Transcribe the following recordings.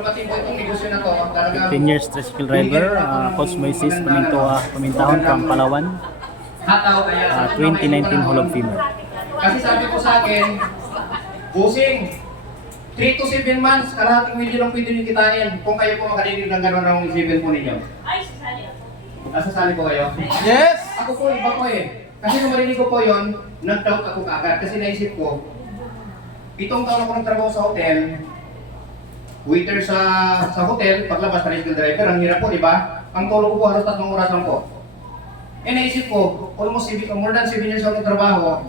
Pati po itong negosyo na to, talagang 15 years tricycle driver, Coach Moises Pamintahon from Palawan, hataw kaya 2019 Hall of Famer. Kasi sabi ko sa akin, busing, 3 to 7 months, kalahating medyo lang pwede nyo kitain kung kayo po makadinig ng gano'n ng isipin po ninyo. Ay, sasali ako. Nasasali po kayo? Yes! Ako po, iba po eh. Kasi nung marinig ko po yun, nag-doubt ako kaagad. Kasi naisip ko, 7 taon ako nagtrabaho sa hotel, waiter sa hotel, paglabas tricycle driver, ang hirap po, di ba? Ang tulog ko po halos 3 oras lang po. Eh naisip ko, almost more than 7 years ako nagtrabaho,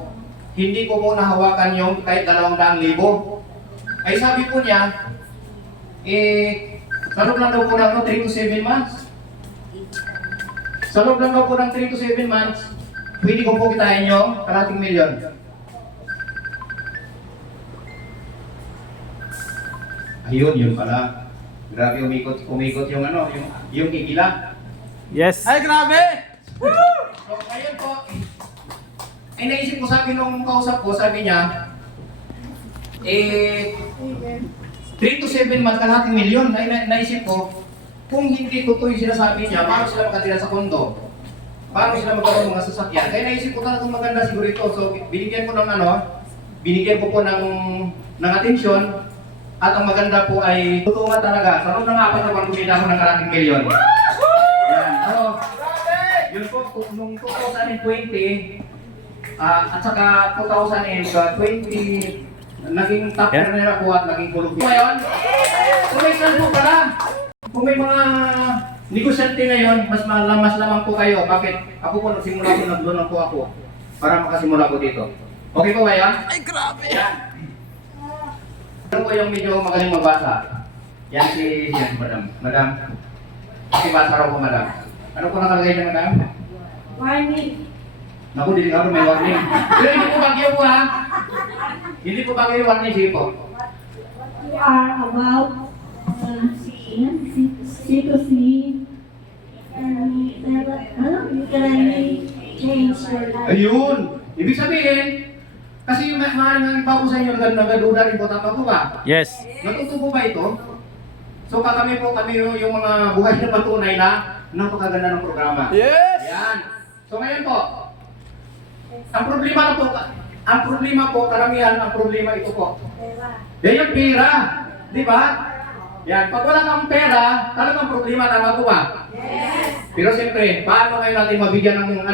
hindi ko po nahawakan yung kahit 200,000. Ay sabi po niya, sa loob lang daw po ng 3 to 7 months. Sa loob lang daw po ng 3 to 7 months, pwede ko po kitain yung 250,000. Ayun, yun pala. Grabe umikot yung yung igila. Yes! Ay, grabe! So, ayun po. Ay, naisip ko sabi nung kausap ko, sabi niya, 3 to 7 months, 250,000. Ay, naisip ko, kung hindi totoo yung sinasabi niya, paano sila makatira sa kondo? Paano sila magkaroon ng mga sasakyan? Kaya naisip ko talagang maganda siguro ito. So, binigyan ko po ng atensyon. At ang maganda po ay totoo nga talaga. Sa loob ng 4 na buwan, kumita ako ng 250,000. Yan. So, yun po, nung 2020, at saka 2020, naging top earner ako at naging kulog. Ngayon, kung may saan po pala, kung may mga negosyante ngayon, mas lamang po kayo. Bakit? Ako po, nagsimula ko, nagdoon po ako para makasimula ko dito. Okay po ba yan? Ay, grabe! Yan. Ano po yung medyo magaling magbasa? Yan si Madam. Madam, basa raw po, Madam. Ano po nakalagay niya, Madam? Warning. Naku, hindi nga may warning. Pero hindi po bagyo po, ha? Hindi po bagyo yung warning, sige po. You are about C to C. And you can change your life. Ayun! Ibig sabihin, kasi maaaring ang iba ko sa inyo nagaduda rin po, tama po ba? Yes! Natuto po ba ito? So kami yung mga buhay na patunay na napakaganda ng programa. Yes! Yan. So ngayon po, ang problema po, karamihan ang problema ito po. Yan yung pera. Di ba? Yan. Pag wala kang pera, talagang problema, tama po ba? Yes. Pero siyempre, paano ngayon natin mabigyan kung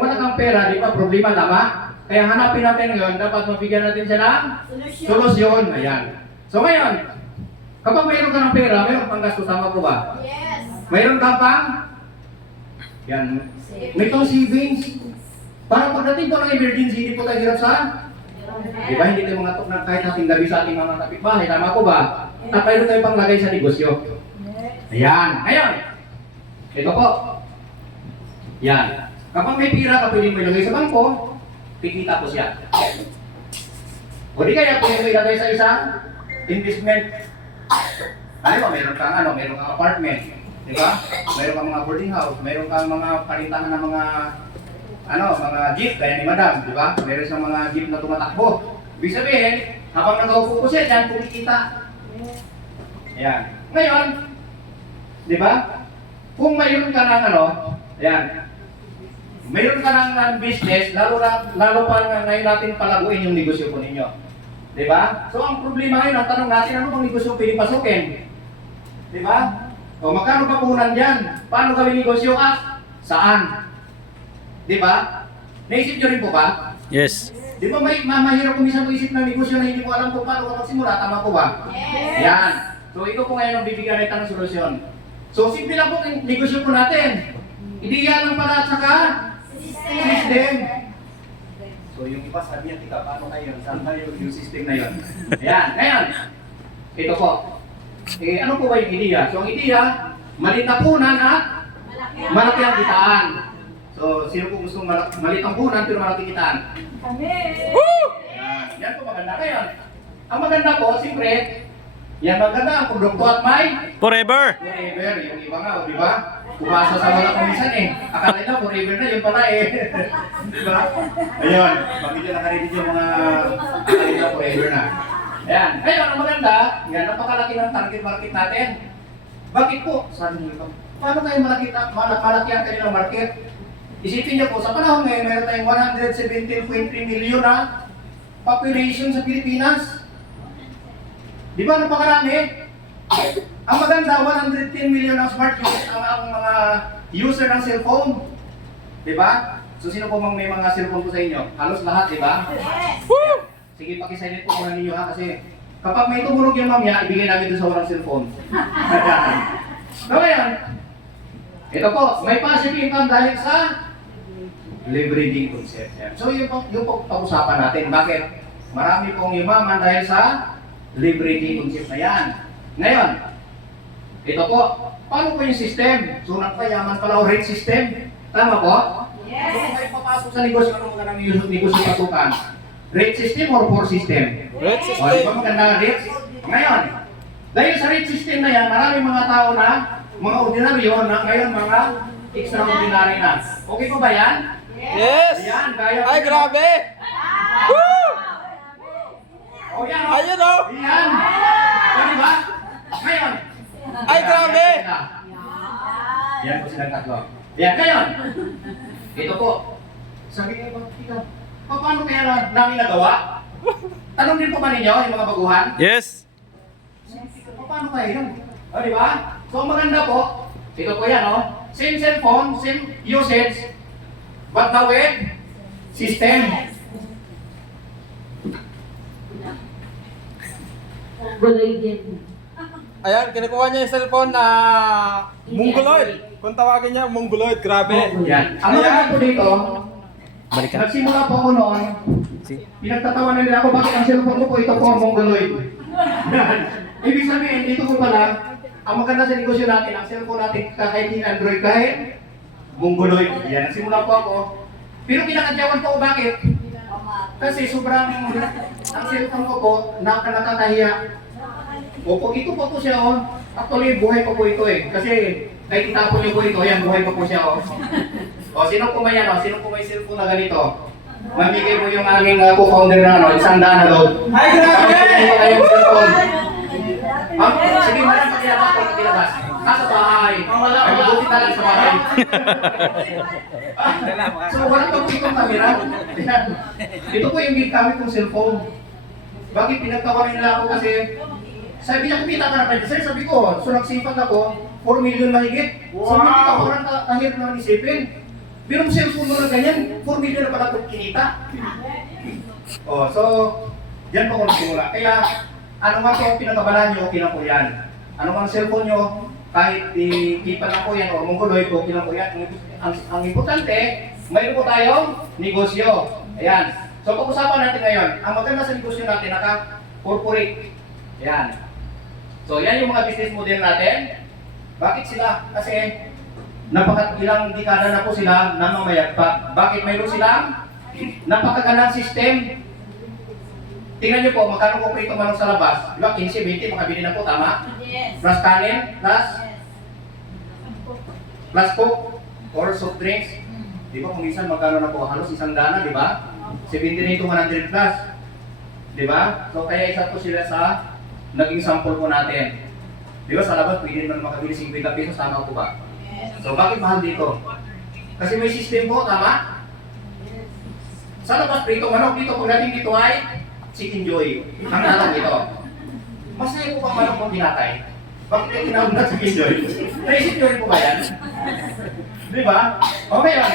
wala kang pera, di ba, problema, tama? Kaya hanapin natin ngayon, dapat mabigyan natin siya ng solusyon. Ayan. So ngayon, kapag mayroon ka ng pera, mayroon pang gasto, tama po ba? Yes. Mayroon ka pang? Yan. May itong savings. Para pagdating po ng emergency, hindi po tayo hirap sa? Di ba, hindi tayo mga na kahit ating gabi sa ating mga kapitbahay, tama po ba? At mayroon tayo pang lagay sa negosyo. Ayan. Ngayon, ito po. Yan. Kapag may pira ka pwedeng may ilagay sa bangko, kikita po siya. O di kaya pwede mo ilagay sa isang investment. Meron kang apartment, di ba? Meron kang mga boarding house, meron kang mga parintahan ng mga jeep, kaya ni Madam, di ba? Meron siyang mga jeep na tumatakbo. Ibig sabihin, habang nakaupo po siya dyan, kumikita. Ayan. Ngayon, di ba? Kung mayroon ka ng mayroon ka ng business, lalo pa ngayon natin palaguin yung negosyo po ninyo. Di ba? So ang problema ngayon, ang tanong natin, ano bang negosyo pwede pasukin? Di ba? O magkano pa puhunan dyan? Paano gawin negosyo at saan? Di ba? Naisip nyo rin po ba? Yes! Di ba mahirap kung minsan isip ng negosyo na hindi mo alam kung paano ka magsimula, tama po ba? Yes! Yan. So ito po ngayon ang bibigyan natin ng solusyon. So simple lang po yung negosyo po natin. Ideya lang pala at saka system. So yung iba sabi niya, tika paano kayo? Saan kayo yung system na yun? Ayan, ngayon. Ito po. Ano po ba yung ideya? So ang ideya, maliit na punan at malaki ang kitaan. So sino po gusto maliit ang punan pero malaki kitaan? Kami. Yan po maganda. Ngayon, ang maganda po, siyempre, yan maganda ang produkto at may Forever! forever. Yung iba nga, di ba? Pumasa sa mga kumisan eh. Akala nila forever na, yun pala eh. Di ba? Ayun, pag medyo nakarinig yung mga akala nila forever na. Ayan. Ngayon, ang maganda, Yan, napakalaki ng target market natin. Bakit po? Sabi niyo, paano kayo malaki ang kanilang market? Isipin niyo po, sa panahon ngayon, meron tayong 117.3 million na population sa Pilipinas. Di ba napakarami? Ang maganda, 110 million ang smart users ang mga user ng cellphone. Di ba? So sino po may mga cellphone po sa inyo? Halos lahat, di ba? Yes! Sige, pakisilent po muna ninyo ha, kasi kapag may tumunog yung mamaya, ibigay namin doon sa walang cellphone. So ngayon, ito po, may passive income dahil sa leveraging concept. Yan. So yung po pag-usapan natin, bakit marami pong yumaman dahil sa leveraging concept na yan. Ngayon, ito po, paano po yung system? So nagpayaman pala o rate system. Tama po? Yes. So kung kayo papasok sa negosyo, ano magandang negosyo pasukan? Rate system or core system? Rate O, di ba magandang rate? Ngayon, dahil sa rate system na yan, maraming mga tao na, mga ordinaryo na ngayon mga extraordinary na. Okay po ba yan? Yes! Yan, kaya. Ay, grabe! Woo! O yan, o. Ayun o! Yan. O, di ba? Ngayon. Ay, grabe! Yan po silang tatlo. Yan, ngayon. Ito po. Sabi niyo ba, ikaw, paano kaya namin nagawa? Tanong din po ba ninyo, yung mga baguhan? Yes. Paano kaya yun? O, di ba? So, ang maganda po, ito po yan, o. Same cellphone, same usage, but now with system. Ayan, kinukuha niya yung cellphone na Mongoloid. Kung tawagin niya, Mongoloid. Grabe. Yan. Ang maganda po dito, Balikan. nagsimula po ako noon, Si. pinagtatawanan nila ako bakit ang cellphone ko po ito po ang Mongoloid. Ibig sabihin, dito po pala, ang maganda sa negosyo natin, ang cellphone natin kahit hindi Android, kahit Mongoloid. Yan, nagsimula po ako. Pero pinakadyawan po ako bakit? Kasi sobrang, ang cellphone ko po, nakatahiya. Opo, ito po po siya oh. Actually, buhay pa po ito eh. Kasi, kahit itapon niyo po ito, yan, buhay pa po siya oh. O, sino po may yan oh? Sino po may cellphone na ganito? Mamigay po yung aming co-founder na ano, 100 na daw. Ay, grabe! Ito na yung cellphone. Sige, malang pakilabas po, pakilabas. Nasa bahay. Ay, mabuti talaga sa bahay. So, walang pagpitong camera. Ito po yung gamit kong cellphone. Bakit pinagtawanan nila ako kasi sabi niya, kumita ka na kayo. Sir, sabi ko, so nagsipag ako, 4 million mahigit. So, hindi ka parang kahirap naman isipin. Pero ang cellphone mo na ganyan, 4 million na pala kung kinita. Oh, so, yan po kung nagsimula. Kaya, ano man po pinagabalan nyo, okay na po yan. Ano man cellphone nyo, kahit ikipan na po yan o Mongoloid, okay na po yan. Ang importante, mayroon po tayong negosyo. Ayan. So, pag-usapan natin ngayon, ang maganda sa negosyo natin, naka-corporate. Ayan. So, yan yung mga business model natin. Bakit sila? Kasi, ilang dekada na po sila namamayagpag. Bakit mayroon silang napakagandang system? Tingnan nyo po, magkano po prito manok sa labas? Di ba, 15, 20, makabili na po, tama? Yes. Plus kanin, plus coke, or soft drinks. Di ba, kung minsan magkano na po, halos 100 na, di ba? 70 to 100 plus. Di ba? So, kaya isa po sila sa naging sample po natin. Di ba, sa labas, pwede naman makabili 50 pesos, tama po ba? So, bakit mahal dito? Kasi may system po, tama? Sa labas, prito manok dito, pagdating dito ay chicken joy. Ang tanong dito. Masaya po bang manok mong tinatay? Bakit kayo tinawag na chicken joy? Naisip nyo rin po ba yan? Di ba? Okay yan.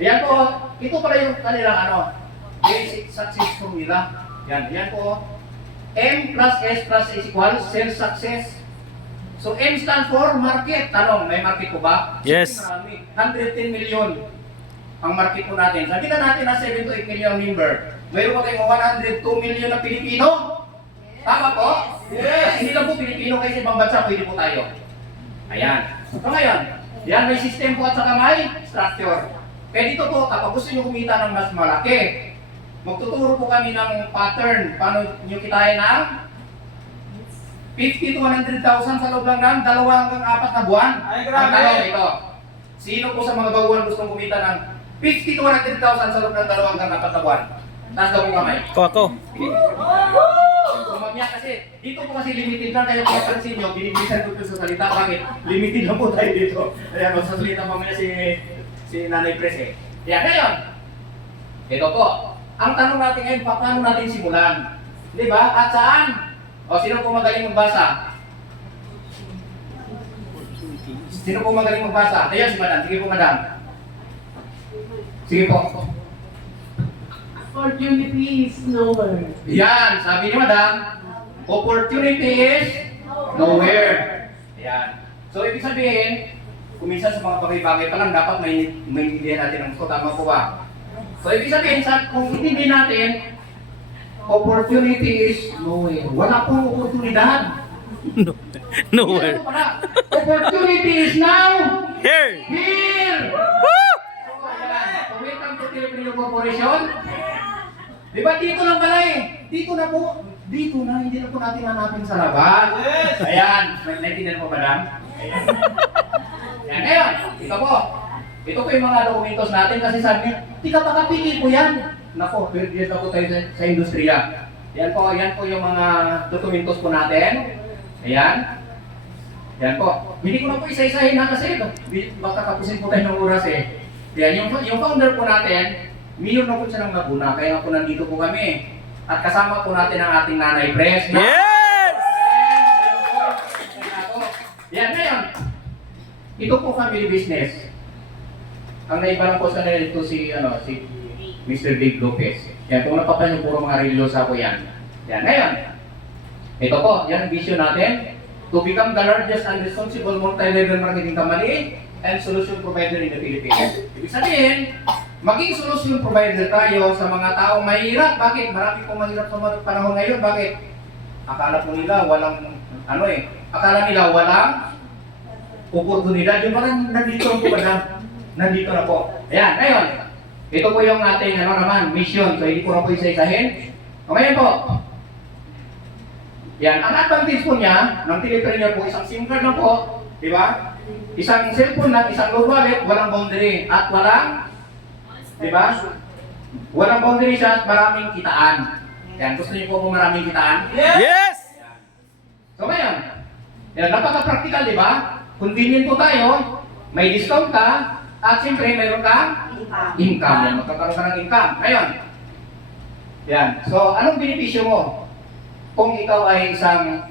Yan po, ito pala yung kanilang basic success formula. Yan po. M plus S plus is equal sales success. So M stands for market. Tanong, may market po ba? Yes. Marami. 110 million ang market po natin. Sabi na natin na 7 to 8 million member. Mayroon pa tayong 102 million na Pilipino. Tama po? Yes. Hindi lang po Pilipino kasi ibang bansa pwede po tayo. Ayan. So ngayon, yan may system po at saka may structure. Kaya dito po, kapag gusto nyo kumita ng mas malaki, magtuturo po kami ng pattern. Paano nyo kitain ng 50 to 100,000 sa loob lang ng 2 hanggang 4 na buwan. Ay, grabe! Ang tanong ito, sino po sa mga baguhan gustong kumita ng 50 to 100,000 sa loob ng 2 hanggang 4 na buwan? Taas daw po kamay. Ako. So, mamaya kasi, Dito po kasi limited lang, kaya kung pansin nyo, binibilisan ko ito sa salita. Bakit? Limited lang po tayo dito. Ayan, sa salita mamaya si Nanay Pres eh. Yan, ngayon. Ito po. Ang tanong natin ngayon, paano natin simulan? Di ba? At saan? O, sino po magaling magbasa? Sino po magaling magbasa? Ayan si Madam. Sige po, Madam. Sige po. Opportunity is nowhere. Yan, sabi ni Madam, opportunity is nowhere. Yan. So, ibig sabihin, kung minsan sa mga bagay-bagay pa lang, dapat may hindi natin ang gusto. Tama po ba? So, ibig sabihin, kung hindi natin, opportunity is nowhere. Wala pong oportunidad. Nowhere. Yan po pala. Opportunity is now Here! here! Woo! So, ayan. So, welcome to Filipino Corporation. Di ba dito lang pala eh? Dito na po. Dito na, hindi na po natin hanapin sa labas. Yes! Ayan, naintindihan po, Madam? Ayan. Ayan, ngayon, ito po. Ito po yung mga dokumentos natin kasi sabi niya, di ka makapili po yan. Nako, 12 years na po tayo sa industriya. Yan po yung mga dokumentos po natin. Ayan. Yan po. Hindi ko na po isa-isahin na kasi baka kapusin po tayo ng oras eh. Yan, yung founder po natin, mayor na po siya ng Laguna, kaya po nandito po kami. At kasama po natin ang ating Nanay Pres. Yes! Yan, ngayon. Ito po family business. Ang naiba lang po sa nila si Mr. Big Lopez. Yan, kung napapansin puro mga religyosa po yan. Yan, ngayon. Ito po, yan ang vision natin. To become the largest and responsible multi-level marketing company and solution provider in the Philippines. Ibig sabihin, maging solution provider tayo sa mga taong mahirap. Bakit? Marami pong mahirap sa mga panahon ngayon. Bakit? Akala po nila walang, akala nila walang oportunidad. Yung parang nandito na po ba? Nandito na po. Ayan, ngayon. Ito po yung ating mission. So, hindi ko na po isa-isahin. O ngayon po. Yan, ang advantage po niya, ng Teleprenier po, isang SIM card na po. Di ba? Isang cellphone lang, isang low wallet, walang boundary. At walang, di ba? Walang boundary siya at maraming kitaan. Yan, gusto niyo po maraming kitaan? Yes! So ngayon, yan, napaka-practical, di ba? Convenient po tayo, may discount ka, at siyempre mayroon kang income. Yan, magkakaroon ka ng income. Ngayon, yan. So, anong benepisyo mo kung ikaw ay isang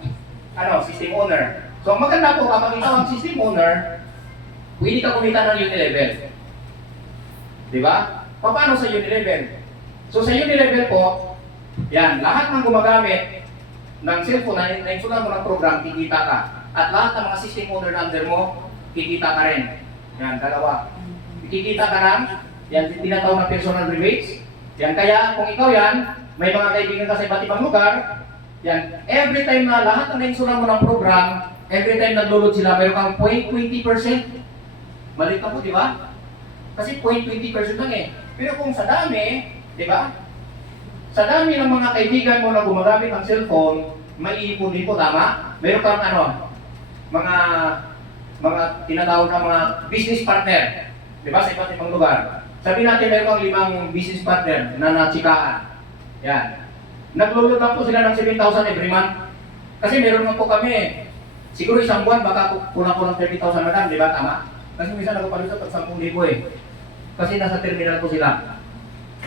system owner? So, maganda po kapag ikaw ang system owner, pwede ka kumita ng Unilevel. Di ba? Paano sa Unilevel? So, sa Unilevel po, yan, lahat ng gumagamit ng cellphone na nainsulan mo ng program, kikita ka. At lahat ng mga system owner na under mo, kikita ka rin. Yan, dalawa. Kikita ka ng, yan, tinatawag na personal rebates. Yan, kaya kung ikaw yan, may mga kaibigan ka sa iba't ibang lugar, yan, every time na lahat ng nainsulan mo ng program, every time nag-load sila, mayroon kang 0.20%. Malit na po, di ba? Kasi 0.20% lang eh. Pero kung sa dami, di ba? Sa dami ng mga kaibigan mo na gumagamit ng cellphone, may ipon-ipon, tama? Meron kang mga tinatawag na mga business partner. Di ba? Sa iba't ibang lugar. Sabi natin meron kang 5 business partner na natsikaan. Yan. Nag-load lang po sila ng 7,000 every month. Kasi meron na po kami. Siguro isang buwan, baka kulang-kulang 30,000 na lang, di ba? Tama? Kasi minsan nagpapalusot at 10,000 eh. Kasi nasa terminal po sila.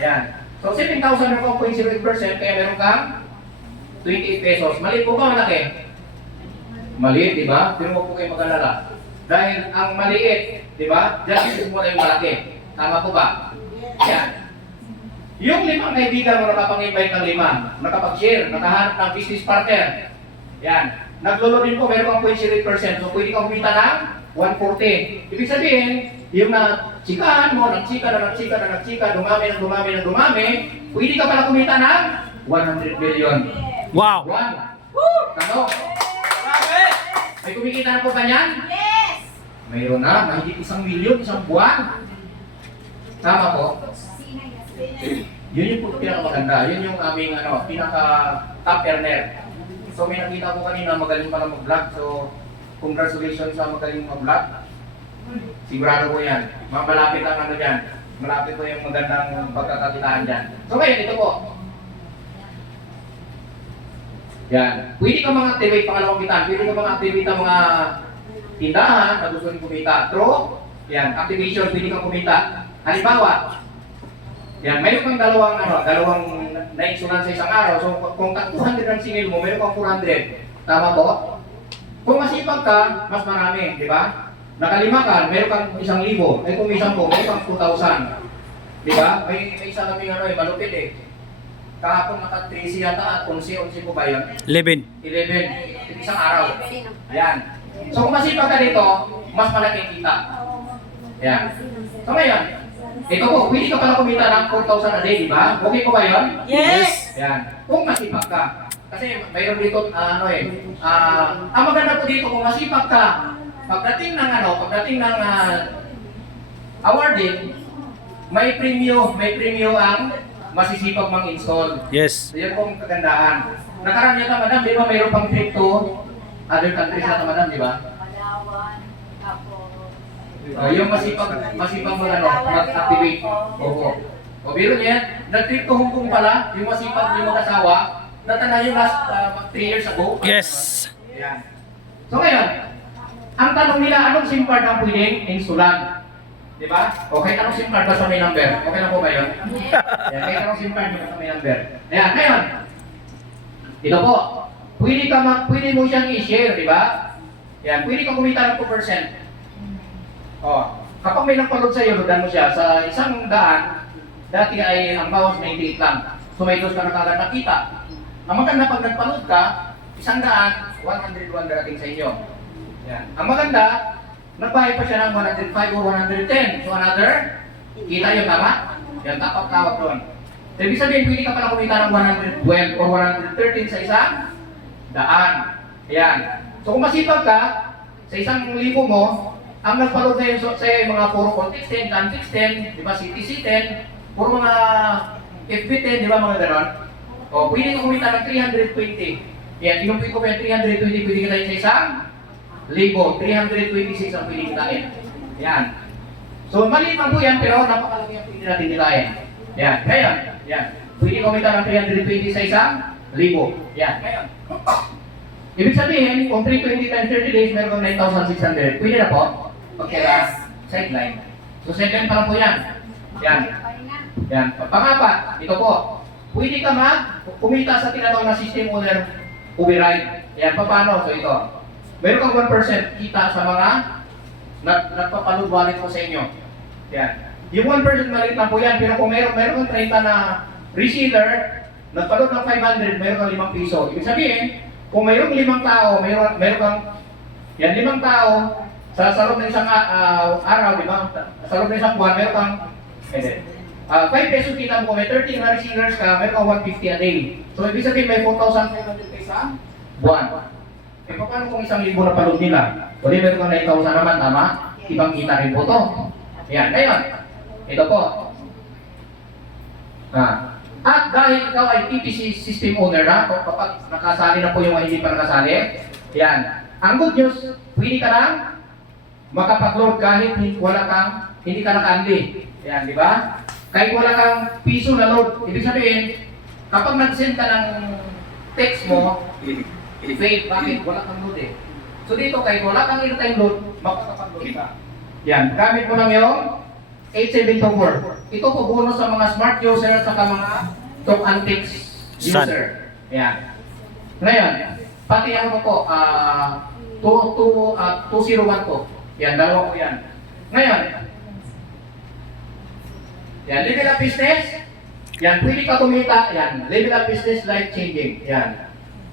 Yan. So 7,000 na po 0.08%, kaya meron kang 28 pesos. Maliit po ba malaki? Maliit, di ba? Pero huwag po kayo mag-alala. Dahil ang maliit, di ba? Diyan sisimula yung malaki. Tama po ba? Yan. Yung 5 kaibigan mo nakapang-invite ng 5, nakapag-share, nakahanap ng business partner. Yan. Naglolo din po, meron kang 0.08%. So pwede kang kumita ng 140. Ibig sabihin, yung nagsikahan mo, nagchika, dumami, pwede ka pala kumita ng 100 million. Wow! Ano? May kumikita na po kanyan? Yes! Mayroon na, mahigit 1 milyon, isang buwan. Tama po? Yun yung pinakamaganda. Yun yung aming pinaka-top earner. So may nakita ko kanina, magaling pala mag-vlog. So, congratulations sa magaling mag-vlog. Sigurado ko yan. Malapit ang dyan. Malapit po yung magandang pagkakakitaan dyan. So ngayon, ito po. Yan. Pwede ka mga activate, pangalawang kitaan, pwede ka mga activate ang mga tindahan na gusto nyo kumita. Through, yan, activation, pwede kang kumita. Halimbawa, yan, mayroon kang dalawang na-insurance sa isang araw. So, kung 200 ang singil mo, mayroon kang 400. Tama po? Kung masipag ka, mas marami, di ba? Nakalima ka, mayroon kang 1,000. Eh kung may 10, mayroon kang 2,000. Di ba? May isa kaming malupit eh. Kahapon naka 13 yata at 11 po ba yun? 11. 11, isang araw. Ayan. So kung masipag ka dito, mas malaki ang kita. Ayan. So ngayon, ito po, pwede ka pala kumita ng 4,000 a day, di ba? Okay po ba yun? Yes! Ayan. Kung masipag ka. Kasi mayroon dito, ang maganda po dito, kung masipag ka, pagdating ng awarding, may premium ang masisipag mang-install. Yes. So, yan po ang kagandahan. Nakaraan yata, madam, di ba mayroon pang trip to other countries na madam, di ba? Yung masipag mo mag-activate. Oo. O biro niya, nag-trip to Hong Kong pala, yung masipag yung mag-asawa, natanda yung last 3 years ago. Yes. Yan. So ngayon, ang tanong nila, anong SIM card ang pwedeng insulan? Di ba? Okay, anong SIM card basta may number? Okay lang po ba yun? Yan, kahit anong SIM card basta may number. Ayan, ngayon, ito po, pwede mo siyang i-share, di ba? Yan, pwede ka kumita ng 2%. Oh, kapag may nagpaload sa iyo, loadan mo siya sa 100, dati ay ang bawas 98 lang. So may dos ka na kagad nakita. Ang maganda pag nagpaload ka, 100, 101 darating sa inyo. Yan. Ang maganda, nagbayad pa siya ng 105 or 110. So another, kita yung tama? Yan, tawag doon. So, ibig sabihin, pwede ka pala kumita ng 112 or 113 sa isang daan. Ayan. So kung masipag ka, sa 1,000 mo, ang nagpaload na yun sa mga puro Context 10, Context 10, di ba, CTC 10, puro mga FB 10, di ba, mga ganon. O, pwede ka kumita ng 320. Yan, inumpit ko pa yung 320, pwede ka tayo sa 1,000. 326 ang pwede kitain. Yan. So, maliit lang po yan, pero napakalaki ang pwede natin kitain. Yan, ngayon, yan. Pwede kumita ng 320 sa 1,000. Yan, ngayon. Ibig sabihin, kung 320 times 30 days, meron kang 9,600. Pwede na po? Pagkira, sideline. So, sideline pa lang po yan. Yan. Yan. Pangapat, ito po. Pwede ka kumita sa tinatawag na system owner override. Yan, paano? So, ito. Meron kang 1% kita sa mga nagpapaload wallet mo sa inyo. Yan. Yung 1% maliit lang po yan, pero kung meron kang 30 na reseller, nagpaload ng 500, meron kang 5 piso. Ibig sabihin, kung mayroong 5 tao, meron kang 5 tao, sa loob ng isang araw, di ba? Sa loob ng isang buwan, meron kang 5 pesos kita mo, kung may 30 na receivers ka, meron kang 150 a day. So, ibig sabihin, may 4,500 pesos sa buwan. Eh, paano kung 1,000 na palod nila? O di, meron kang 9,000 naman, tama? Ibang kita rin po to. Ayan, ngayon, ito po. At dahil ikaw ay PPC system owner na, kapag nakasali na po yung mga hindi pa nakasali, yan. Ang good news, pwede ka lang makapag-load kahit hindi ka naka-unli. Yan, di ba? Kahit wala kang piso na load, ibig sabihin, kapag nag-send ka ng text mo, fake, bakit? Wala kang load eh. So dito, kahit wala kang airtime load, makakapag-load ka. Yan, gamit mo lang yung 8724. Ito po bonus sa mga smart user at saka mga talk antics user. Yan. Ngayon, pati ano po, 201 po. Yan, dalawa po yan. Ngayon, yan, level up business. Yan, pwede ka kumita. Yan, level up business, life changing. Yan.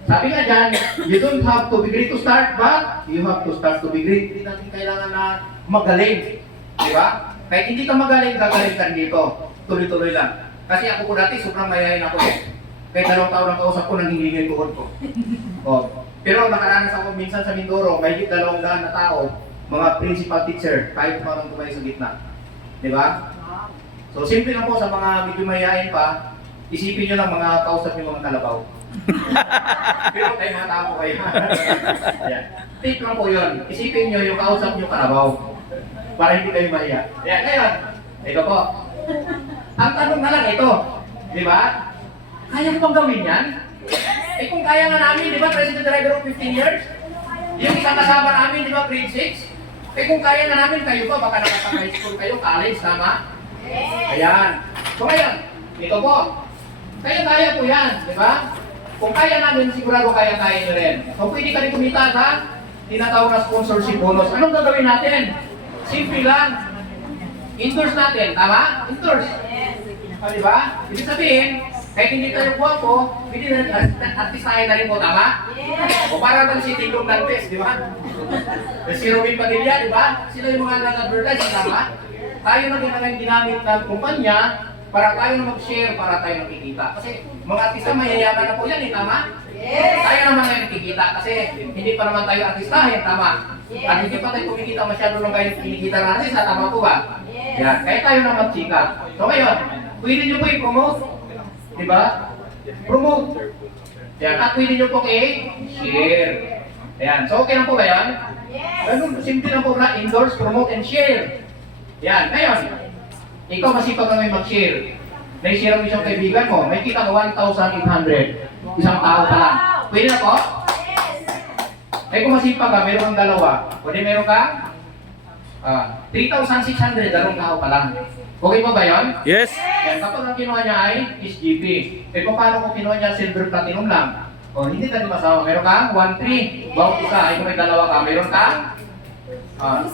Sabi nga dyan, you don't have to be great to start, but you have to start to be great. Hindi natin kailangan na magaling. Di ba? Kahit hindi ka magaling, gagaling ka dito. Tuloy-tuloy lang. Kasi ako po dati, sobrang mayayain ako eh. Kahit 2 taon ang kausap ko, nanghihingin ko ko. Oh. Pero nakaranas ako minsan sa Mindoro, may 200 na tao, mga principal teacher, kahit parang tumayo sa gitna. Di ba? So, simple lang po sa mga medyo mayayain pa, isipin nyo lang mga kausap nyo mga kalabaw. Pero kayo mga tao po kayo. Yan. Tip lang po yun. Isipin nyo yung kausap nyo kalabaw. Para hindi kayo mahiya. Yan, ngayon, ito po. Ang tanong na lang ito, di ba? Kaya ko bang gawin yan? Eh kung kaya nga namin, di ba, tricycle driver of 15 years? Yung isang kasama namin, di ba, grade 6? Eh kung kaya nga namin, kayo pa, baka nakapag-high school kayo, college, tama? Ayan. So ngayon, ito po. Kaya po yan, di ba? Kung kaya namin, sigurado kaya-kaya nyo rin. So pwede ka rin kumita sa tinatawag na sponsorship bonus. Anong gagawin natin? Simple lang. Endorse natin, tama? Endorse. O, di ba? Ibig sabihin, kahit hindi tayo guwapo, pwede na artistahin na rin po, tama? O para lang si Tingdong Dantes, di ba? Si Robin Padilla, di ba? Sila yung mga nag-advertise, tama? Tayo na din ang ginamit ng kumpanya para tayo na mag-share, para tayo nakikita. Kasi mga artista mayayaman na po yan, tama? Tayo naman ngayon nakikita kasi hindi pa naman tayo artistahin, tama? At hindi pa tayo kumikita masyado ng kayo kinikita ng artista, tama po ba? Yan, kaya tayo na mag-chika. So ngayon, pwede nyo po i-promote. Diba? Promote. Yan, at pwede nyo po i-share. Ayan, so okay lang po ba yan? Ganun, simple lang po na endorse, promote, and share. Yan, ngayon, ikaw masipag na may mag-share. May-share ang isang kaibigan mo, may kita ko 1,800. Isang tao pa lang. Pwede na po? Eh kung masipag ka, meron kang dalawa. Pwede meron kang 3,600, dalawang tao pa lang. Okay po ba yun? Yes. Yan, kapag ang kinuha niya ay SGP. Eh kung paano kung kinuha niya silver platinum lang? O hindi ka din masama. Meron kang 1,300. Bawat isa. Ay kung may dalawa ka, meron kang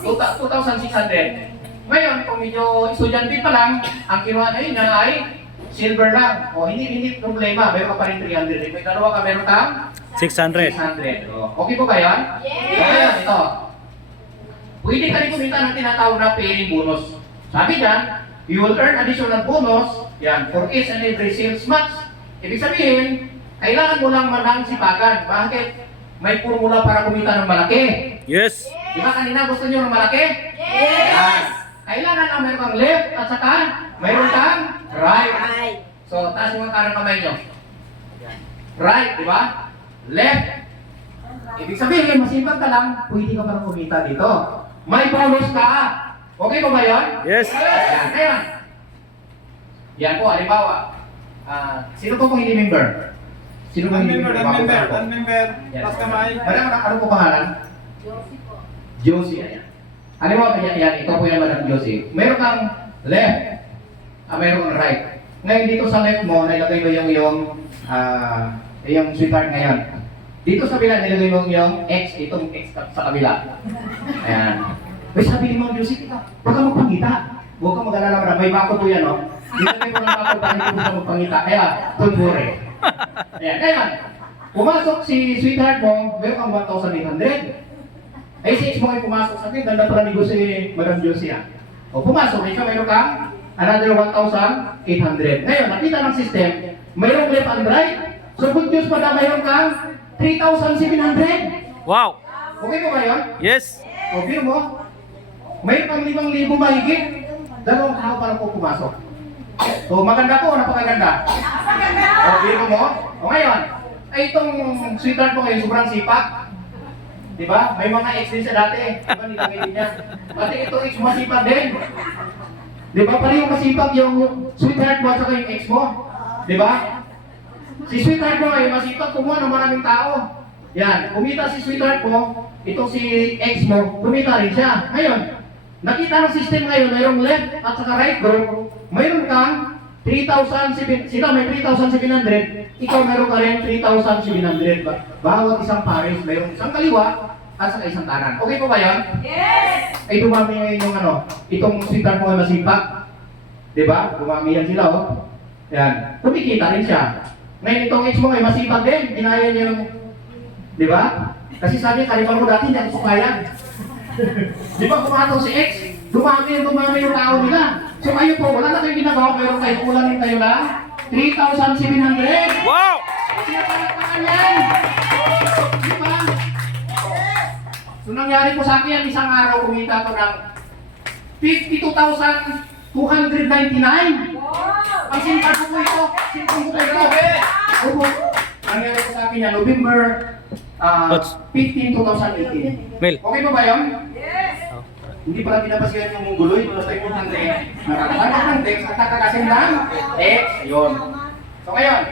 2,600. Ngayon, kung medyo estudyante pa lang, ang kinuha niya ay silver lang. O hindi problema. Meron ka pa rin 300. Eh, may dalawa ka, meron kang 600. 600. O, okay po ba yan? Yes! Ngayon, ito. Pwede ka rin kumita ng tinatawag na pairing bonus. Sabi dyan, you will earn additional bonus yan, for each and every sales match. Ibig sabihin, kailangan mo lang manang sipagan. Bakit? May formula para kumita ng malaki. Yes. Di ba kanina gusto nyo ng malaki? Yes! Kailangan na mayroon kang left at saka mayroon kang right. So, taas mo ang kanang kamay nyo. Right, di ba? Left. Ibig sabihin, masipag ka lang, pwede ka parang kumita dito. May bonus ka. Okay po ba yun? Yes. Yan, ngayon. Yan po, halimbawa. Sino po kung hindi member? Sino pong hindi member? Non-member. Yan. Taas kamay. Ano po pangalan? Josie. Ayan. Halimbawa, yan, ito po yung Madam Josie. Meron kang left. Meron kang right. Ngayon dito sa left mo, nilagay mo yung sweetheart ngayon. Dito sa kabila, nilagay mo yung X, itong X sa kabila. Ayan. May sabi ni Ma'am Josie, huwag ka magpangita. Huwag ka mag-alala na, may bako po yan, no? Nilagay ko ng bako dahil hindi ko siya magpangita. Kaya, tunbure. Ayan, ngayon. Pumasok si sweetheart mo, meron kang 1,800. Ay, si X mo ay pumasok sa akin, ganda pala ni Madam Josie. O, pumasok, ikaw meron kang another 1,800. Ngayon, nakita ng system, mayroong left and right. So, good news pa na mayroon kang 3,700. Wow. Okay po ba yun? Yes. O, biro mo, mayroon kang 5,000 mahigit. Dalawang tao pa lang po pumasok. So, maganda po, napakaganda. O, biro mo. O, ngayon, ay itong sweetheart mo ngayon, sobrang sipak. Diba? May mga ex din siya dati. Diba, nilagay din niya. Pati ito ex masipag din. Diba? Pareho masipag yung sweetheart mo at saka yung ex mo. Diba? Si sweetheart mo ay masipag kumuha ng maraming tao. Yan. Kumita si sweetheart mo, itong si ex mo, kumita rin siya. Ngayon, nakita ng system ngayon, mayroong left at saka right group. Mayroon kang 3,700, sila may 3,700, ikaw meron ka rin 3,700. Bawat isang pares, mayroong isang kaliwa at saka isang kanan. Okay po ba yan? Yes! Ay dumami ngayon yung itong sweetheart mo ay masipag. Diba? Dumami yan sila, oh. Yan. Kumikita rin siya. Ngayon itong ex mo ay masipag din. Ginaya niya yung, diba? Kasi sabi, kalipan mo dati, hindi ako kaya. Diba kumatong si ex? Dumami yung tao nila. So kayo po, wala na kayong ginagawa, pero kayo ulanin kayo na 3,700. Wow. Sinapalakpakan yan! Diba? So nangyari po sa akin, isang araw kumita ko ng 52,299. Ang simpal ko po ito. Simpal ko po ito. Opo. Nangyari po sa akin yan, November 15, 2018. Mel. Okay po ba yun? Hindi pala pinapasiyan yung mungguloy, basta yung ng text. Nakakatakas ng text at nakakasin ng text. Yun. So ngayon,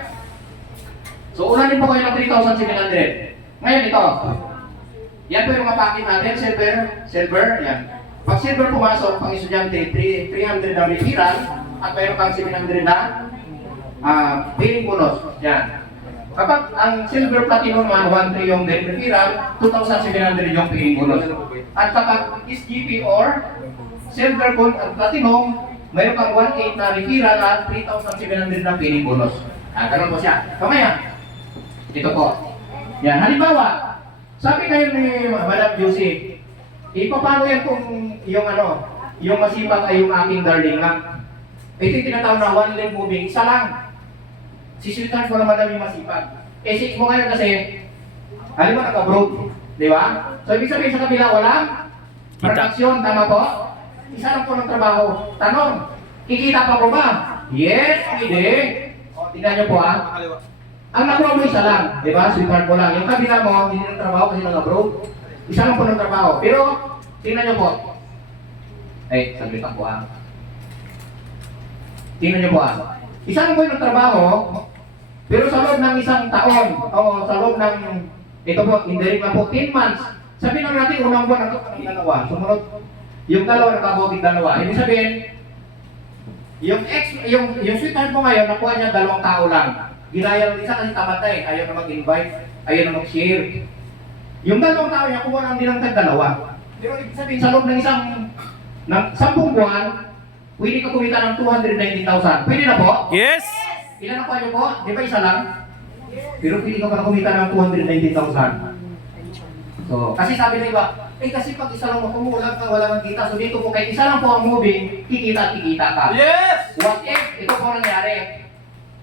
So, ulanin po kayo ng 3,700. Ngayon ito. Yan po yung mga packet natin, silver, yan. Pag silver pumasok, pang estudyante, 300 na referral at mayroon kang 700 na paying bonus. Yan. Kapag ang silver platinum naman, 1,300 yung referral, 2,700 yung paying bonus. At kapag SGP or silver gold at platinum, mayroon kang 1,800 na referral at 3,700 na paying bonus. Ganun po siya. Kamaya, ito po. Yan, halimbawa, sabi kayo ni Madam Josie, paano yan kung yung masipag ay yung aking darling lang? Ito yung tinatawag na one leg moving, isa lang. Sisilitan ko na Madam yung masipag. Si mo ngayon kasi, halimbawa naka-broke, di ba? So ibig sabihin sa kabila, walang transaksyon, tama po? Isa lang po ng trabaho. Tanong, kikita pa po ba? Yes, hindi. O, tingnan niyo po Makaliwa. Ang nakuha mo isa lang, di ba? Sweetheart mo lang. Yung kabila mo, hindi ng trabaho kasi nag-abroad. Isa lang po ng trabaho. Pero, tingnan nyo po. Ay, saglit ako Tingnan nyo po Isa lang po yung trabaho, pero sa loob ng isang taon, o sa loob ng, ito po, indirect na po, 10 months. Sabihin lang natin, unang buwan ng dalawa. Sumunod, yung dalawa nakabuting dalawa. Ibig sabihin, yung sweetheart mo ngayon, nakuha niya 2 tao lang. Ginaya ng isa kasi tamad na ayaw na mag-invite, ayaw na mag-share. Yung 2 tao niya, kumuha lang din ng tag-2. Pero ibig sabihin, sa loob ng 10 buwan, pwede ka kumita ng 290,000. Pwede na po? Yes! Ilan nakuha niyo po? Di ba isa lang? Pero pwede ka pa kumita ng 290,000. So, kasi sabi ng iba, kasi pag isa lang makumulag ka, wala kang kita. So dito po, kahit isa lang po ang moving, kikita ka. Yes! What if? Ito po nangyari.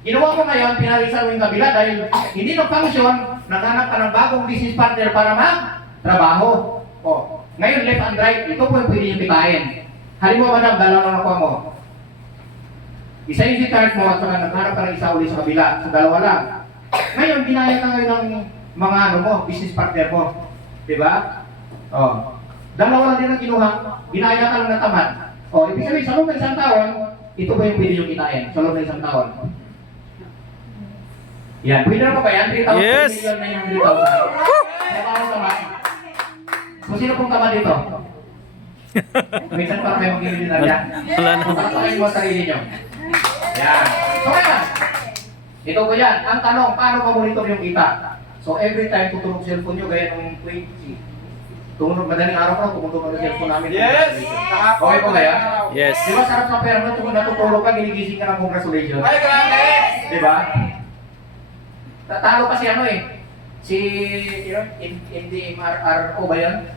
Ginawa ko ngayon, pinalisan mo yung kabila dahil hindi nag-function, naghanap ka ng bagong business partner para mag-trabaho. O, ngayon left and right, ito po yung pwede yung kitain. Halimbawa na, dalawa lang nakuha mo. Isa yung si card mo at saka naghanap ka ng isa ulit sa kabila. So, dalawa lang. Ngayon, binayad ka ngayon ng mga business partner mo. Diba? O, dalawa lang din ang kinuha, binayad ka lang na tamad. O, ibig sabihin, sa loob ng 1 taon, ito po yung pwede yung kitain. Sa loob ng 1 taon. Yan, pwede na po ba yan? 3,000 Yes! million na yung 3,000. Kung sino pong tamad dito? Minsan para kayo mag-ibilinan yan. Wala na. Pagpakain mo sarili nyo. Yan. So kaya, ito po yan. Ang tanong, paano ma-monitor yung kita? So every time tutunog cellphone nyo, gaya ng 20. Tumunog, madaling araw ko, tumunog ang cellphone namin. Yes! Okay po ba yan? Yes. Di ba sarap sa pera mo, natutulog ka, ginigising ka ng congratulations. Ay, grabe! Di ba? Tatalo kasi si NDMRRO ba yan?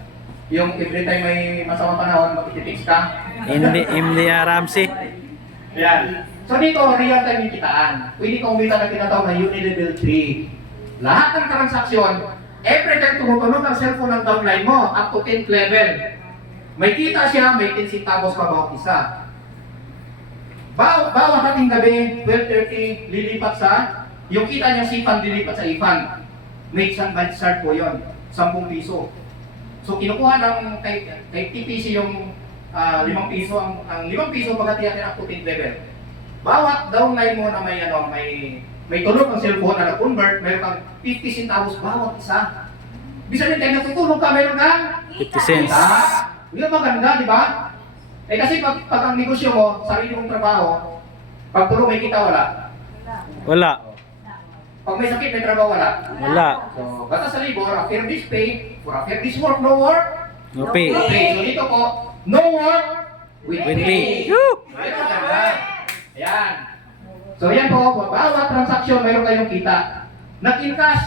Yung every time may masamang panahon, makikitext ka. Hindi Ramsey. Yan. So dito, real time yung kitaan. Pwede kong umita na tinatawag na Unilevel 3. Lahat ng transaksyon, every time tumutunog ang cellphone ng downline mo, up to 10th level. May kita siya, may 10 centavos pa bawat isa. Bawat ating gabi, 12:30, lilipat sa, yung kita niya sipan, lilipat sa ifan. May isang bad start po yun, 10 piso. So kinukuha ng kay TPC yung 5 piso, ang 5 piso pagkatiyakin up to 10th level. Bawat downline mo na may tunog ng cellphone na nag-convert, mayroon kang 50 centavos bawat isa. Bisa din tayo natutulog ka, mayroon kang 50 cents. Hindi maganda, di ba? Kasi pag ang negosyo mo, sarili mong trabaho, pag tulog may kita, wala. Wala. Pag may sakit, may trabaho, wala. Wala. So, batas sa libor, a fair this pay, for a fair this work, no work, No pay. no pay. So dito po, no work, with With pay. pay. Woo! Ayan, maganda. Ayan. So yan po, bawat transaksyon mayroon kayong kita. Nag-encash,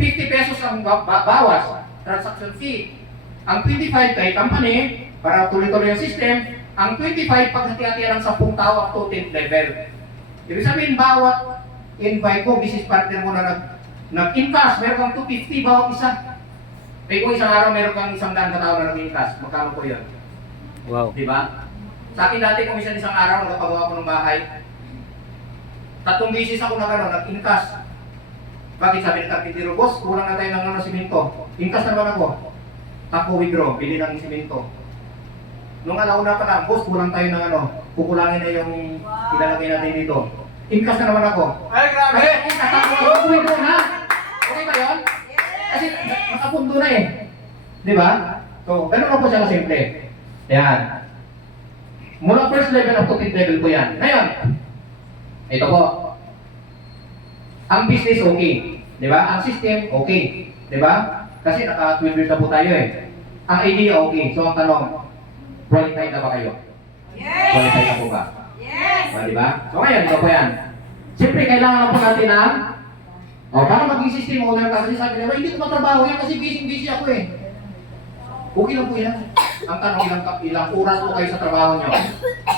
50 pesos ang bawas, transaction fee. Ang 25 kay company, para tuloy-tuloy yung system, ang 25 paghati-hatian ng 10 tao up to 10th level. Ibig sabihin, bawat invite mo, business partner mo na nag-encash, meron kang 250 bawat isa. Eh kung isang araw meron kang 100 katao na nag-encash, magkano po yun? Wow. Diba? Sa akin dati, kung isang araw, nagpagawa ko ng bahay, 3 beses ako nag-encash. Bakit sabi ng karpintero, boss, kulang na tayo ng simento. Encash naman ako. Ako withdraw, bili ng simento. Nung alauna pa lang, boss, kulang tayo ng kukulangin na yung ilalagay natin dito. Inkas na naman ako. Ay, grabe! Kasi inkas ako, uwi doon ha? Okay ba yun? Kasi nakapunto na eh. Di ba? So, ganun ako siya kasimple. Yan. Mula first level up to 10th level ko yan. Ngayon, ito po. Ang business okay. Di ba? Ang system okay. Di ba? Kasi naka 12 years na po tayo eh. Ang idea okay. So ang tanong, qualified na ba kayo? Yes! Qualified na po ba? Yes! Di ba? So ngayon, ito po yan. Siyempre, kailangan lang po natin na para maging system owner ka. Kasi sabi nila, hindi ko matrabaho yan kasi busy ako eh. Okay lang po yan. Ang tanong, ilang oras po kayo sa trabaho nyo.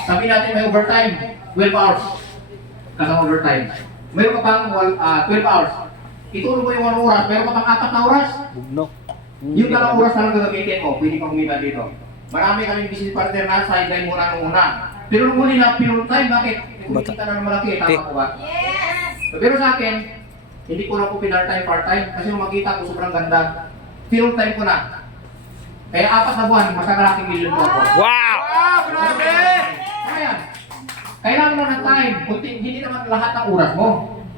Sabi natin may overtime, 12 hours. Kasama overtime. Mayroon ka pang 12 hours. Itulong mo yung 1 oras, mayroon ka pang 4 na oras. Bugno. Yung 2 oras na lang gagamitin mo, pwede kang umita dito. Marami kaming business partner na sideline muna nung una. Pero nung huli lang, pure time, bakit? Kumikita na ng malaki, tama ko ba? Yes! Pero sa akin, hindi ko na po pinart-time, part-time. Kasi nung makita ko, sobrang ganda. Pure time ko na. Kaya 4 na buwan, masakalaking million po ako. Wow! Wow, grabe! Kaya, kailangan mo ng time. Hindi naman lahat ng oras mo.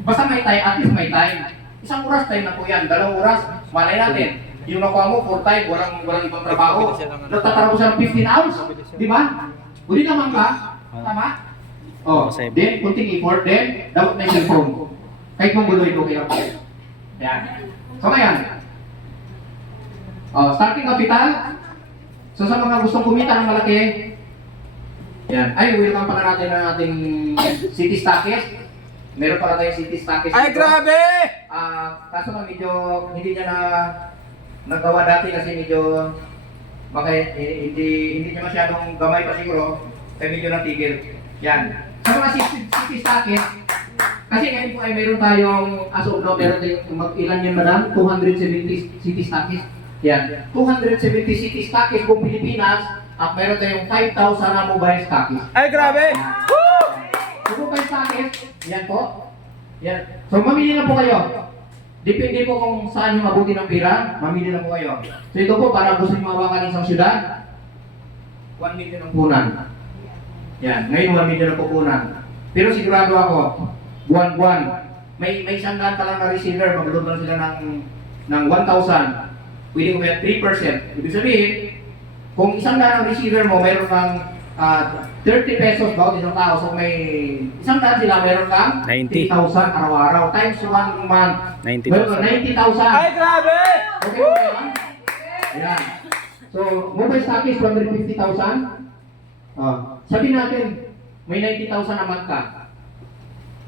Basta may time, at least may time. 1 oras time na po yan. 2 oras, malay natin. Yung nakuha mo, 4 time, walang ibang trabaho. Nagtatrabaho siya ng 15 hours. Di ba? Huli naman ka. Tama? Oh, then, kunting effort, then, dapat may cellphone. Kahit mong gulo ito, kaya po. Yan. So, ngayon. Starting capital. So, sa mga gustong kumita ng malaki, yan. Ay, welcome pala natin ang ating City Stockist. Meron pala tayong City Stockist. Ay, grabe! Kaso nga medyo hindi niya na nagawa dati kasi medyo hindi niya masyadong gamay pa siguro. Kaya medyo natigil. Yan. Sa mga City Stockist, kasi ngayon po ay meron tayong as of now, meron tayong ilan yun madam? 270 City Stockist. Yan. 270 City Stockist buong Pilipinas at meron tayong 5,000 na mobile stockist. Ay, grabe! Woo! So, mobile stockist, yan po. Yan. So, mamili na po kayo. Depende po kung saan yung mabuti ng pira, mamili na po kayo. So, ito po, para gusto nyo mawakan isang syudad, 1 million ang punan. Yan. Ngayon, 1 million ang pupunan. Pero sigurado ako, buwan-buwan, may isang daan pa lang na receiver, mag-load lang sila ng 1,000. Pwede ko may 3%. Ibig sabihin, kung isang daan ang receiver mo, mayroon kang 30 pesos bawat isang tao. So may isang daan sila, mayroon kang 90. 3,000 araw-araw. Times 1 month. 90,000. Mayroon kang 90,000. Ay, grabe! Okay po ba yan? Ayan. So, mobile stock is 250,000. Sabihin natin, may 90,000 a month ka.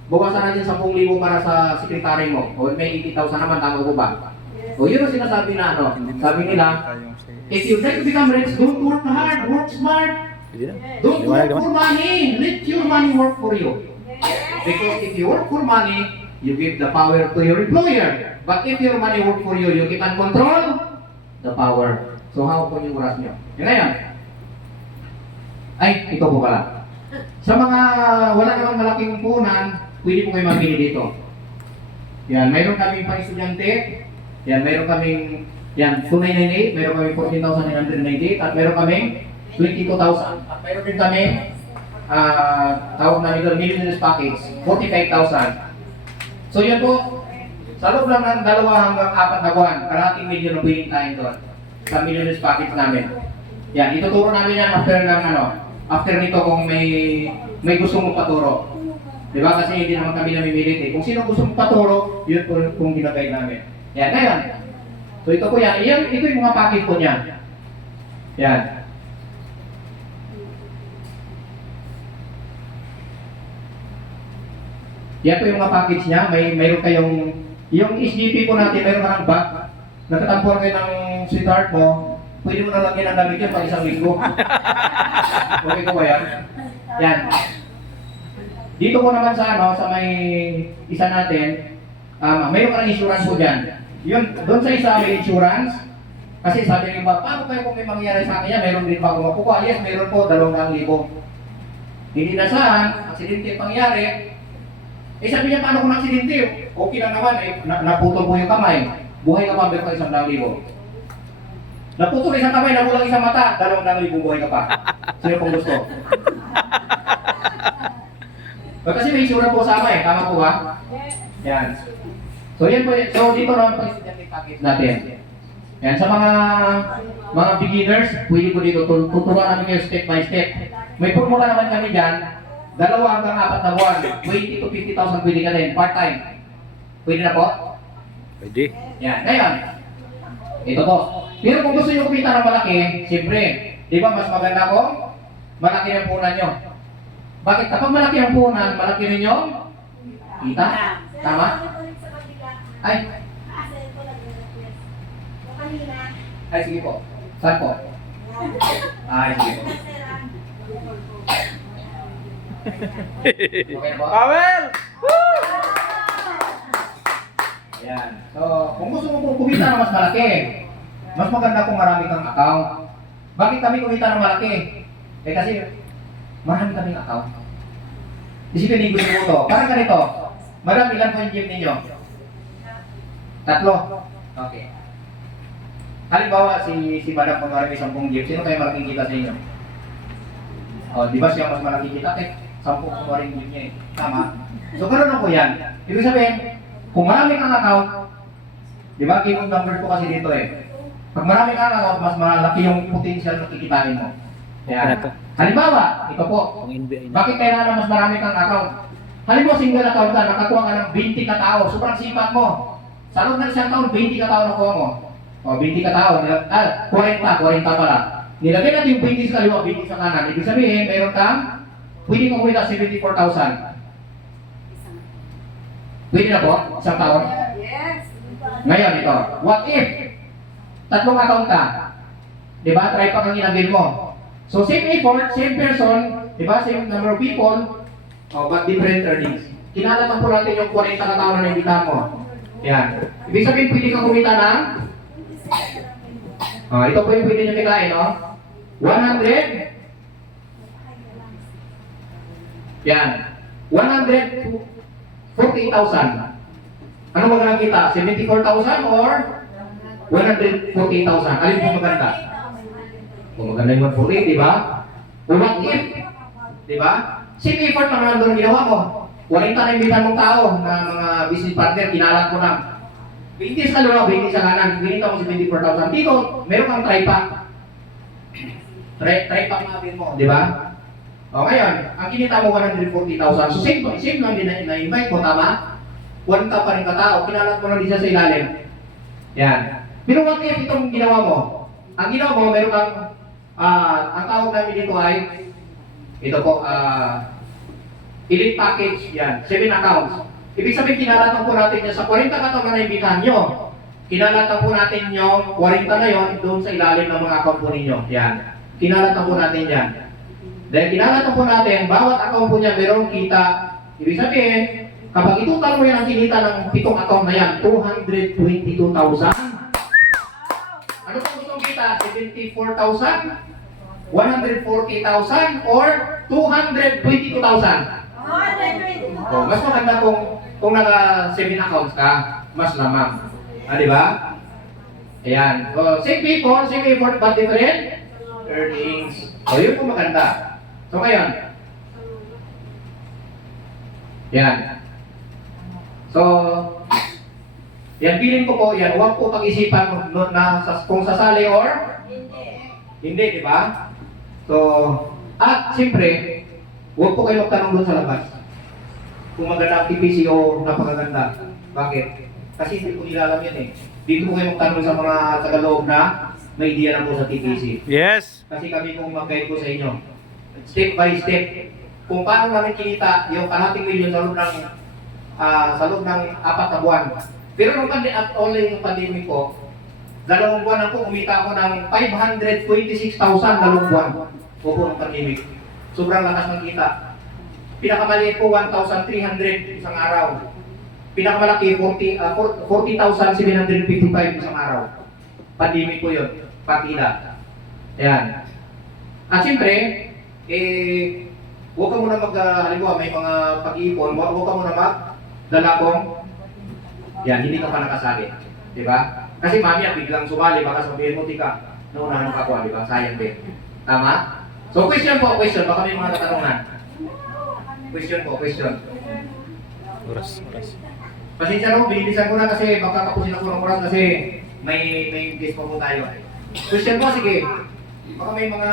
Bawasan natin 10,000 para sa sekretary mo. O may 80,000 naman, tama ko ba? O yun ang sinasabi na ano. Sabi nila, if you try to become rich, don't work hard, work smart. Don't work for money. Let your money work for you. Because if you work for money, you give the power to your employer. But if your money work for you, you keep and control the power. So how po yung oras nyo? Yung ngayon. Ay, ito po pala. Sa mga wala namang malaking punan, pwede po kayo mamili dito. Yan, mayroon kaming pang estudyante. Yan, mayroon kaming 2,998, mayroon kaming 14,998, at mayroon kaming 22,000. At mayroon din kami, tawag namin doon, millionaires package, 45,000. So yun po, sa loob lang ng 2 hanggang 4 na buwan, kalahating million na pwedeng tayo doon sa millionaires package namin. Yan, ituturo namin yan after nito kung may gusto mong paturo. Diba? Kasi hindi naman kami namimilit eh. Kung sino gusto mong paturo, yun po kung ginagay namin. Yan, ngayon. So ito po yan. Ito yung mga package po niyan. Yan. Yan po yung mga package niya. Mayroon kayong, yung SGP po natin, mayroon ka ng bag. Nagtatampuan kayo ng sweetheart mo, pwede mo na lagyan ang damit yun pang 1 linggo. Okay ko ba yan? Yan. Dito po naman sa may isa natin, mayroon ka ng insurance po dyan. Yun, doon sa isa may insurance. Kasi sabi ng iba, paano kayo kung may mangyari sa akin yan? Mayroon din ba akong makukuha? Yes, mayroon po, 2,000. Hindi na saan, aksidente pangyari. Sabi niya, paano kung aksidente? Okay lang naman, naputol po yung kamay. Buhay ka pa, meron ka 1,000. Naputol isang kamay, nabulang isang mata, 2,000 buhay ka pa. Sino pong gusto? Kasi may insurance po kasama eh, tama po ba? Yan. So yan po, so dito naman po yung student package natin. Yan, sa mga beginners, pwede po dito, tuturuan namin kayo step by step. May formula naman kami dyan, 2 hanggang 4 na buwan, 20 to 50,000 pwede ka din, part-time. Pwede na po? Pwede. Yan, ngayon, ito po. Pero kung gusto nyo kumita ng malaki, siyempre, di ba mas maganda kung malaki ang puhunan nyo. Bakit? Kapag malaki ang puhunan, malaki rin yung kita. Tama? Ay, ay sige po. Saan po? Ay, sige po. Okay na po? Power! Ayan. So, kung gusto mo po kumita ng mas malaki, mas maganda kung marami kang account. Bakit kami kumita ng malaki? Eh kasi, marami kaming account. Isipin niyo gusto mo to. Parang ganito. Madam, ilan po yung gym ninyo? 3. Okay. Halimbawa, si Madam kung marami 10 gym, sino kayo malaking kita sa inyo? O, di ba siya mas malaking kita? 10 kung maring gym niya eh. Tama? So, ganun lang po yan. Ibig sabihin, kung marami kang account, di ba, game number po kasi dito eh. Pag marami kang account, mas malaki yung potential na kikitain mo. Yan. Halimbawa, ito po. Pang NBA na. Bakit kailangan mas marami kang account? Halimbawa, single account ka, nakakuha ka ng 20 ka tao, sobrang sipat mo. Sa loob ng isang taon, 20 ka tao nakuha mo. O, 20 ka tao, 40 pala. Nilagay natin yung 20 sa kaliwa, 20 sa kanan. Ibig sabihin, mayroon kang, pwede kong kumita 74,000. Pwede na po? Isang taon? Yes. Ngayon, ito. What if? 3 account ka. Diba? Try pa kang ilagay mo. So, same effort, same person, diba? Same number of people, but different earnings. Kinalatan po natin yung 40 na taon na naibita mo. Yan. Ibig sabihin, pwede kang kumita ng ito po yung pwede nyo kitain, no? 100. Yan. 140,000. Ano magandang kita? 74,000 or 140,000? Alin po maganda? Kung maganda yung 140, di ba? What if? Di ba? Same effort na naman doon ginawa mo. 40 na imbitan mong tao na mga business partner, kinalat ko na. 20 sa kaliwa, 20 sa kanan, binita mo si 24,000. Dito, meron kang try-pack. Try-pack natin mo, di ba? O ngayon, ang kinita mo 140,000. So same lang din na-invite mo, tama? 1 ka pa rin katao, kinalat mo lang din siya sa ilalim. Yan. Pero what if itong ginawa mo? Ang ginawa mo, meron kang, ang tawag namin dito ay, ito po, elite package, yan, 7 accounts. Ibig sabihin, kinalatan po natin yan sa 40 katao na naimbitahan nyo. Kinalatan po natin yung 40 na yon doon sa ilalim ng mga account po ninyo. Yan. Kinalatan po natin yan. Dahil kinalatan po natin, bawat account po niya merong kita. Ibig sabihin, kapag itutal mo yan ang kinita ng 7 account na yan, 222,000. Ano po gustong kita? 74,000? 140,000 or 222,000? Oh, mas maganda kung naka 7 accounts ka, mas lamang. Di ba? Ayan. So, same people, same effort, but different earnings. So, yun po maganda. So, ngayon. Yan. So, yan, feeling ko po, yan, huwag po pag-isipan na kung sasali or hindi, di ba? So, at siyempre, huwag po kayo magtanong doon sa labas. Kung maganda ang TPCO, napakaganda. Bakit? Kasi hindi ko nilalam yan eh. Dito po kayo magtanong sa mga tagaloob na may idea na po sa TPC. Yes. Kasi kami pong mag-guide po sa inyo. Step by step. Kung paano namin kinita yung kalahating milyon sa loob ng 4 na buwan. Pero nung at only yung pandemic po, 2 buwan na po, kumita ako ng 526,000 2 buwan. Opo ng pandemic. Sobrang lakas ng kita. Pinakamaliit po 1,300 isang araw. Pinakamalaki 40,755 isang araw. Pandemic po yun. Partida. Ayan. At siyempre, huwag ka muna halimbawa may mga pag-iipon, huwag ka muna magdalakong, yan, hindi ka pa nakasali. Diba? Kasi mamaya biglang sumali, baka sabihin mo, tika, naunahan ka ako, diba? Sayang din. Tama? So, question po, question. Baka may mga katanungan. Question po, question. Oras. Pasensya no, binibisan ko na kasi baka kapusin ako ng oras kasi may guest po tayo. Question po, sige. Baka may mga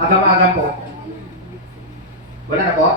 agam-agam po. Wala na po?